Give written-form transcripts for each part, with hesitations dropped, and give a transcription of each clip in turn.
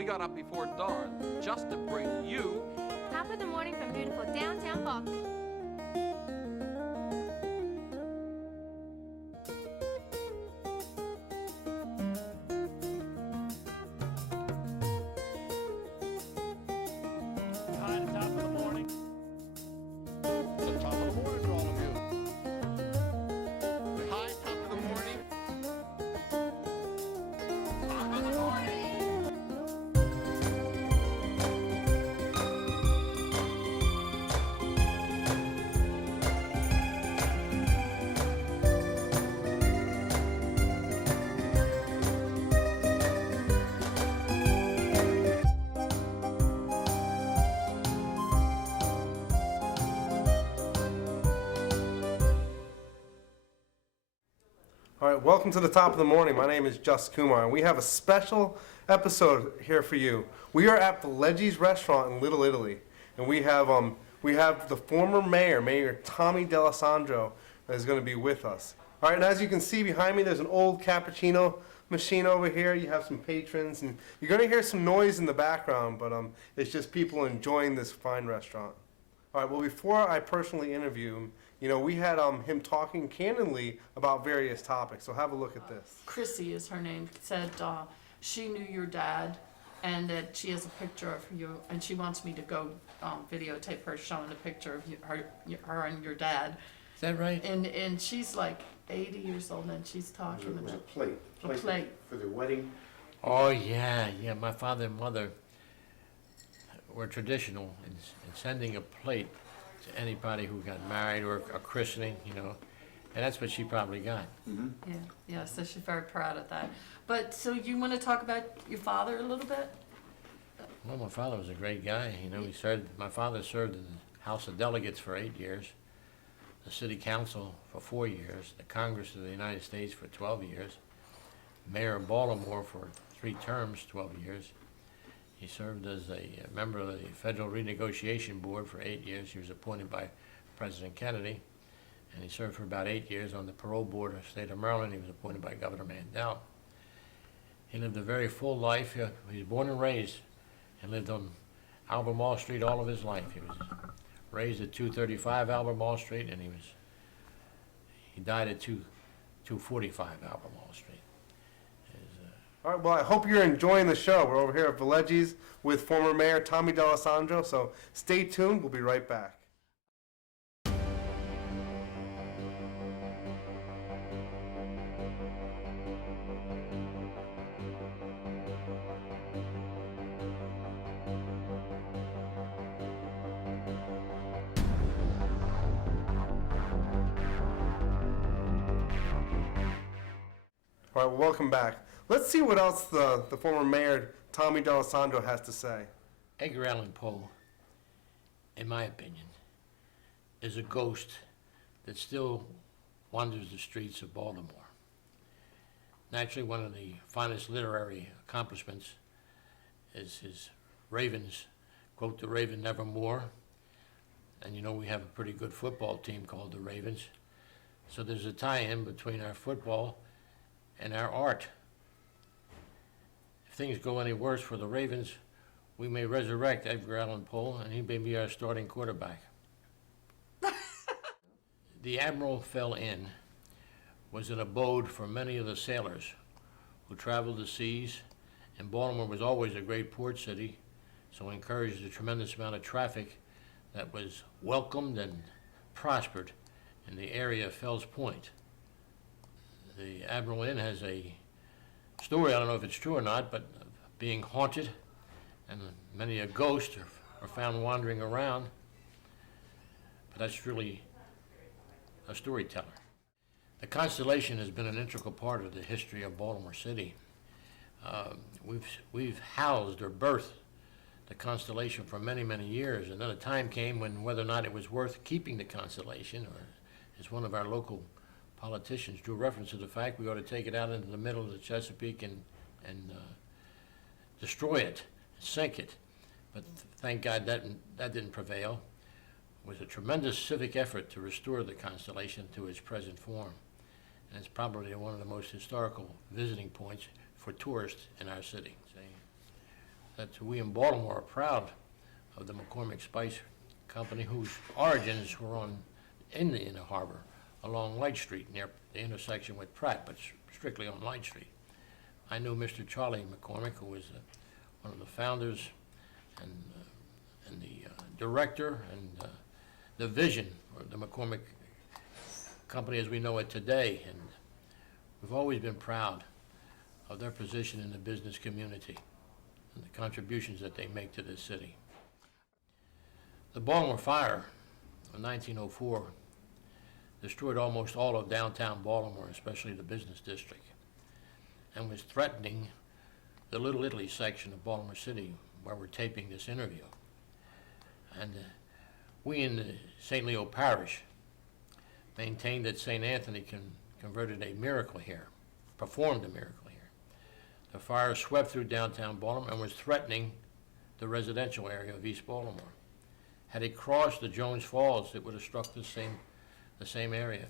We got up before dawn just to bring you Top of the morning from beautiful downtown Baltimore. Hi, the top of the morning. The top of the morning to all of you. Hi, top of the morning. Top of the morning. All right, welcome to the top of the morning. My name is Just Kumar, and we have a special episode here for you. We are at Valeggie's Restaurant in Little Italy, and we have the former mayor, Mayor Tommy Delasandro, that is going to be with us. All right, and as you can see behind me, there's an old cappuccino machine over here. You have some patrons, and you're going to hear some noise in the background, but it's just people enjoying this fine restaurant. All right, well, before I personally interview him, we had him talking candidly about various topics, so have a look at this. Chrissy is her name, said she knew your dad and that she has a picture of you and she wants me to go videotape her showing a picture of her and your dad. Is that right? And she's like 80 years old and she's talking It was a about plate. a plate. For the wedding. Oh, yeah. My father and mother were traditional in sending a plate to anybody who got married or a christening, and that's what she probably got. Yeah, so she's very proud of that. But so you want to talk about your father a little bit? Well, my father was a great guy. My father served in the House of Delegates for 8 years, the City Council for 4 years, the Congress of the United States for 12 years, Mayor of Baltimore for 3 terms, 12 years. He served as a member of the Federal Renegotiation Board for 8 years. He was appointed by President Kennedy, and he served for about 8 years on the Parole Board of the State of Maryland. He was appointed by Governor Mandel. He lived a very full life. He was born and raised and lived on Albemarle Street all of his life. He was raised at 235 Albemarle Street, and he died at 245 Albemarle Street. All right, well, I hope you're enjoying the show. We're over here at Valeggie's with former Mayor Tommy Delasandro, so stay tuned. We'll be right back. All right, well, welcome back. Let's see what else the former mayor, Tommy Delasandro, has to say. Edgar Allan Poe, in my opinion, is a ghost that still wanders the streets of Baltimore. Naturally, one of the finest literary accomplishments is his Ravens, quote, "The Raven Nevermore." And we have a pretty good football team called the Ravens. So there's a tie-in between our football and our art. If things go any worse for the Ravens, we may resurrect Edgar Allan Poe, and he may be our starting quarterback. The Admiral Fell Inn was an abode for many of the sailors who traveled the seas, and Baltimore was always a great port city, so encouraged a tremendous amount of traffic that was welcomed and prospered in the area of Fells Point. The Admiral Inn has a story, I don't know if it's true or not, but being haunted, and many a ghost are found wandering around. But that's really a storyteller. The Constellation has been an integral part of the history of Baltimore City. We've housed or birthed the Constellation for many, many years, and then a time came when whether or not it was worth keeping the Constellation, or as one of our local politicians drew reference to the fact we ought to take it out into the middle of the Chesapeake and destroy it, sink it. But thank God that didn't prevail. It was a tremendous civic effort to restore the Constellation to its present form. And it's probably one of the most historical visiting points for tourists in our city. that we in Baltimore are proud of the McCormick Spice Company, whose origins were in the inner harbor along Light Street near the intersection with Pratt, but strictly on Light Street. I knew Mr. Charlie McCormick, who was one of the founders and the director and the vision for the McCormick Company as we know it today. And we've always been proud of their position in the business community and the contributions that they make to this city. The Baltimore fire of 1904 destroyed almost all of downtown Baltimore, especially the business district, and was threatening the Little Italy section of Baltimore City where we're taping this interview. And we in the St. Leo Parish maintained that St. Anthony converted a miracle here, performed a miracle here. The fire swept through downtown Baltimore and was threatening the residential area of East Baltimore. Had it crossed the Jones Falls, it would have struck the same area.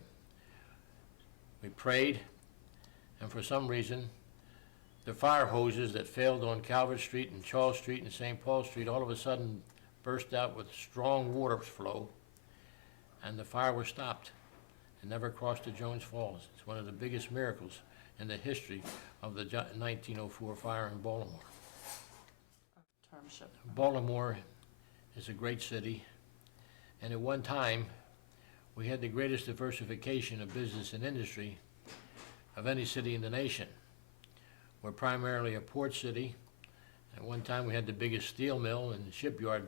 We prayed, and for some reason, the fire hoses that failed on Calvert Street and Charles Street and St. Paul Street all of a sudden burst out with strong water flow, and the fire was stopped. It never crossed the Jones Falls. It's one of the biggest miracles in the history of the 1904 fire in Baltimore. Termship. Baltimore is a great city, and at one time, we had the greatest diversification of business and industry of any city in the nation. We're primarily a port city. At one time, we had the biggest steel mill and shipyard,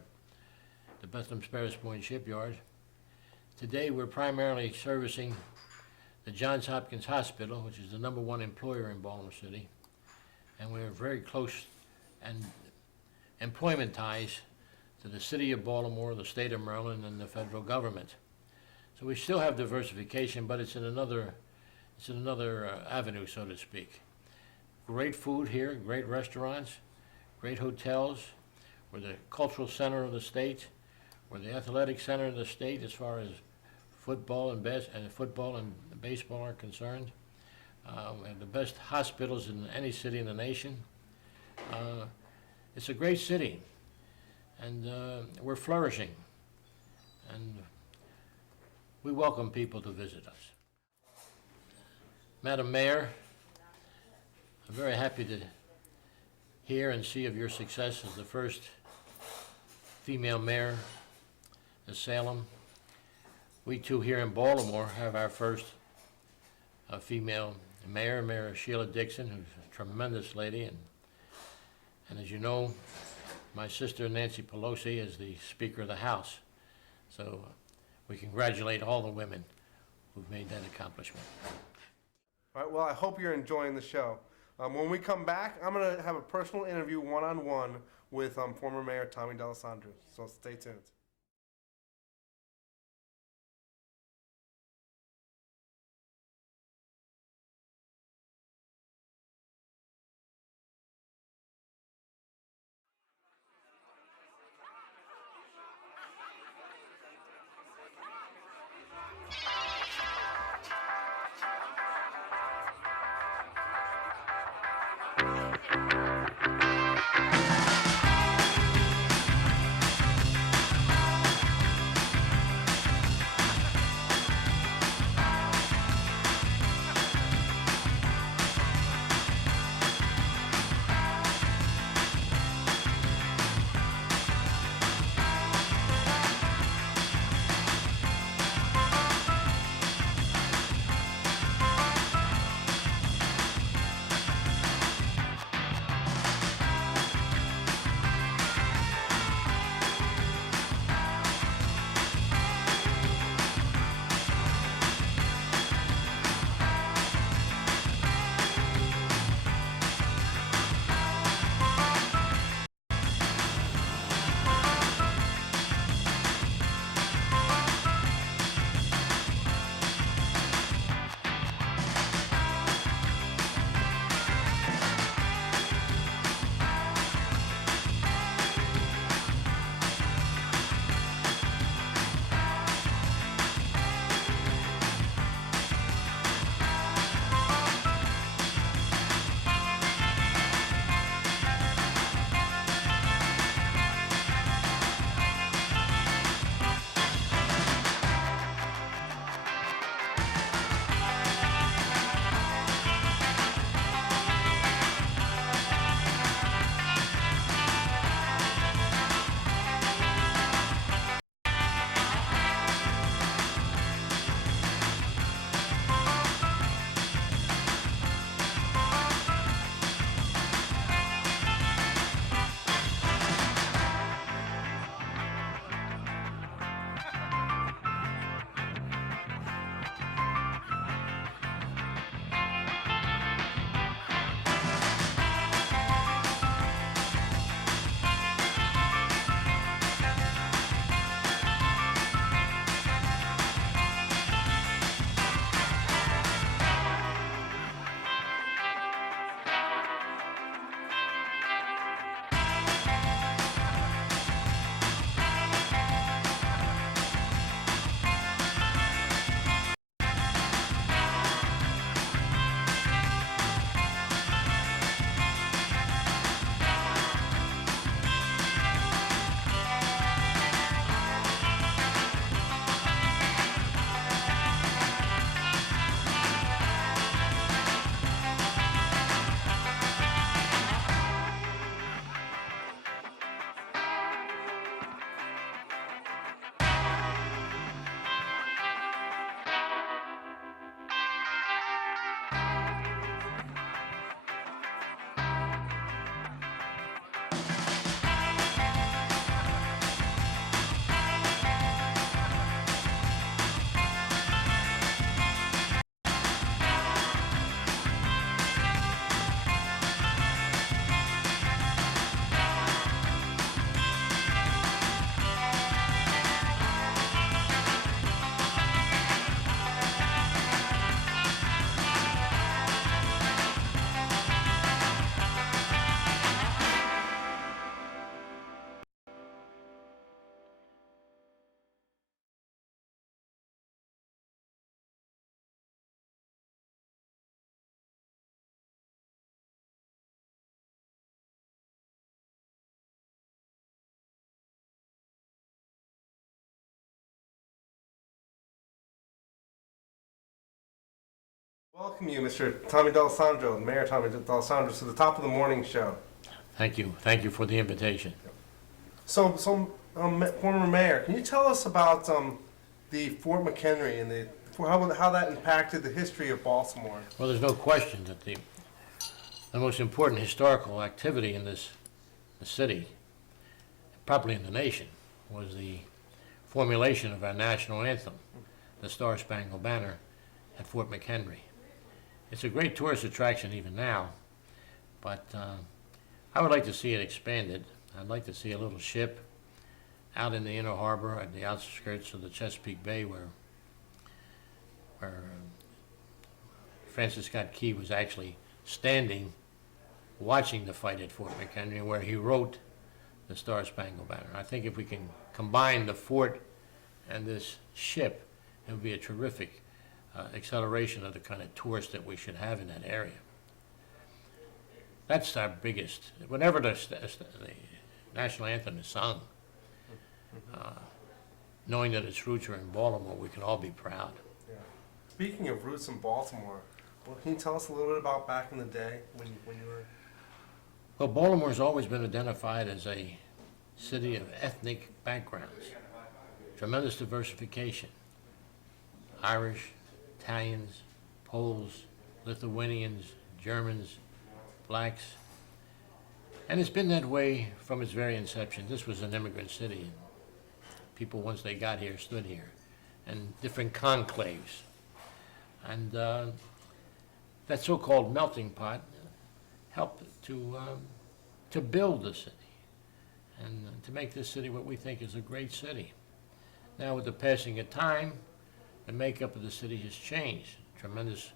the Bethlehem Sparrows Point Shipyard. Today, we're primarily servicing the Johns Hopkins Hospital, which is the #1 employer in Baltimore City, and we're very close and employment ties to the city of Baltimore, the state of Maryland, and the federal government. So we still have diversification, but it's in another avenue, so to speak. Great food here, great restaurants, great hotels. We're the cultural center of the state. We're the athletic center of the state as far as football and baseball are concerned. We have the best hospitals in any city in the nation. It's a great city, and we're flourishing, and we welcome people to visit us. Madam Mayor, I'm very happy to hear and see of your success as the first female mayor of Salem. We too here in Baltimore have our first female mayor, Mayor Sheila Dixon, who's a tremendous lady, and as you know, my sister Nancy Pelosi is the Speaker of the House. So we congratulate all the women who've made that accomplishment. All right, well, I hope you're enjoying the show. When we come back, I'm going to have a personal interview one-on-one with former Mayor Tommy Delasandro. So stay tuned. Welcome you, Mr. Tommy Delasandro, Mayor Tommy Delasandro, to the Top of the Morning show. Thank you for the invitation. So, former mayor, can you tell us about the Fort McHenry and how that impacted the history of Baltimore? Well, there's no question that the most important historical activity in the city, probably in the nation, was the formulation of our national anthem, the Star Spangled Banner, at Fort McHenry. It's a great tourist attraction even now, but I would like to see it expanded. I'd like to see a little ship out in the inner harbor at the outskirts of the Chesapeake Bay where Francis Scott Key was actually standing watching the fight at Fort McHenry, where he wrote the Star Spangled Banner. I think if we can combine the fort and this ship, it would be a terrific acceleration of the kind of tourists that we should have in that area. That's our biggest. Whenever the national anthem is sung, knowing that its roots are in Baltimore, we can all be proud. Yeah. Speaking of roots in Baltimore, well, can you tell us a little bit about back in the day when you were... Well, Baltimore's always been identified as a city of ethnic backgrounds. Tremendous diversification. Irish, Italians, Poles, Lithuanians, Germans, blacks. And it's been that way from its very inception. This was an immigrant city. People, once they got here, stood here. And different conclaves. And that so-called melting pot helped to build the city and to make this city what we think is a great city. Now, with the passing of time, the makeup of the city has changed. Tremendous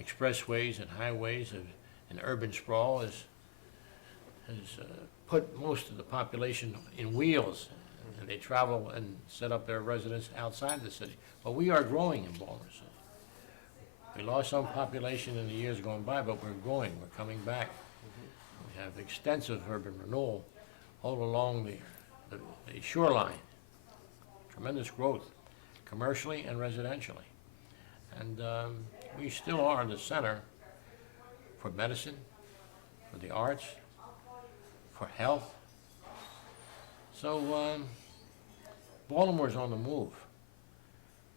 expressways and highways and urban sprawl has put most of the population in wheels, and they travel and set up their residence outside the city. But we are growing in Baltimore City. We lost some population in the years going by, but we're growing. We're coming back. We have extensive urban renewal all along the shoreline. Tremendous growth, commercially and residentially. And we still are in the center for medicine, for the arts, for health. So Baltimore's on the move.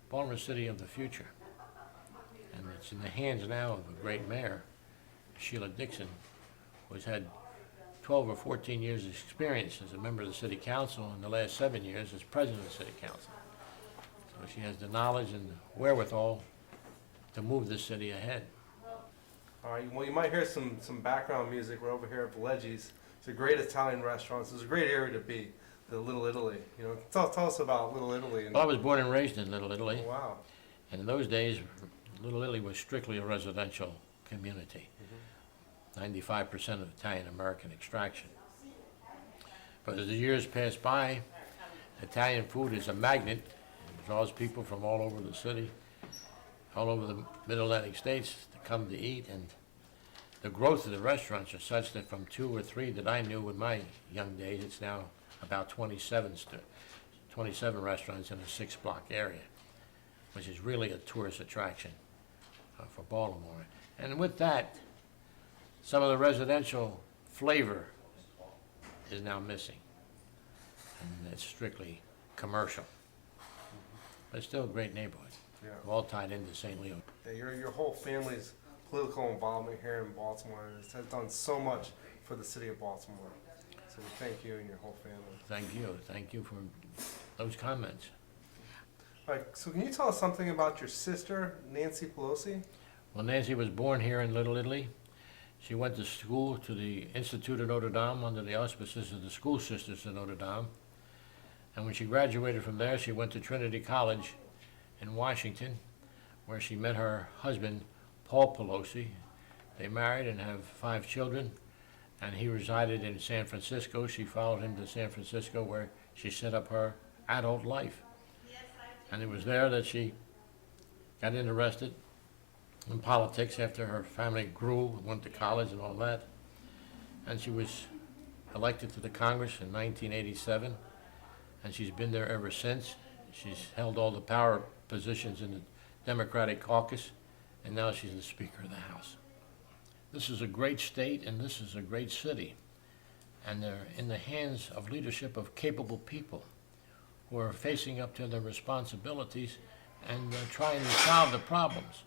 Baltimore City of the future. And it's in the hands now of a great mayor, Sheila Dixon, who has had 12 or 14 years of experience as a member of the city council and the last 7 years as president of the city council. So she has the knowledge and the wherewithal to move this city ahead. All right, well, you might hear some background music. We're over here at Velleggi's. It's a great Italian restaurant. It's a great area to be, the Little Italy. You know, tell us about Little Italy. Well, I was born and raised in Little Italy. Oh, wow. And in those days, Little Italy was strictly a residential community. 95% of Italian-American extraction. But as the years pass by, Italian food is a magnet. It draws people from all over the city, all over the Mid-Atlantic states to come to eat. And the growth of the restaurants are such that from 2 or 3 that I knew in my young days, it's now about 27 restaurants in a 6-block area, which is really a tourist attraction for Baltimore. And with that, some of the residential flavor is now missing, and it's strictly commercial. But it's still a great neighborhood. Yeah. We're all tied into St. Leo. Yeah, your whole family's political involvement here in Baltimore has done so much for the city of Baltimore. So we thank you and your whole family. Thank you for those comments. All right, so can you tell us something about your sister, Nancy Pelosi? Well, Nancy was born here in Little Italy. She went to school to the Institute of Notre Dame under the auspices of the School Sisters of Notre Dame. And when she graduated from there, she went to Trinity College in Washington, where she met her husband, Paul Pelosi. They married and have 5 children, and he resided in San Francisco. She followed him to San Francisco, where she set up her adult life. And it was there that she got interested in politics after her family grew, went to college and all that. And she was elected to the Congress in 1987, and she's been there ever since. She's held all the power positions in the Democratic caucus and now she's the Speaker of the House. This is a great state, and this is a great city, and they're in the hands of leadership of capable people who are facing up to their responsibilities and trying to solve the problems.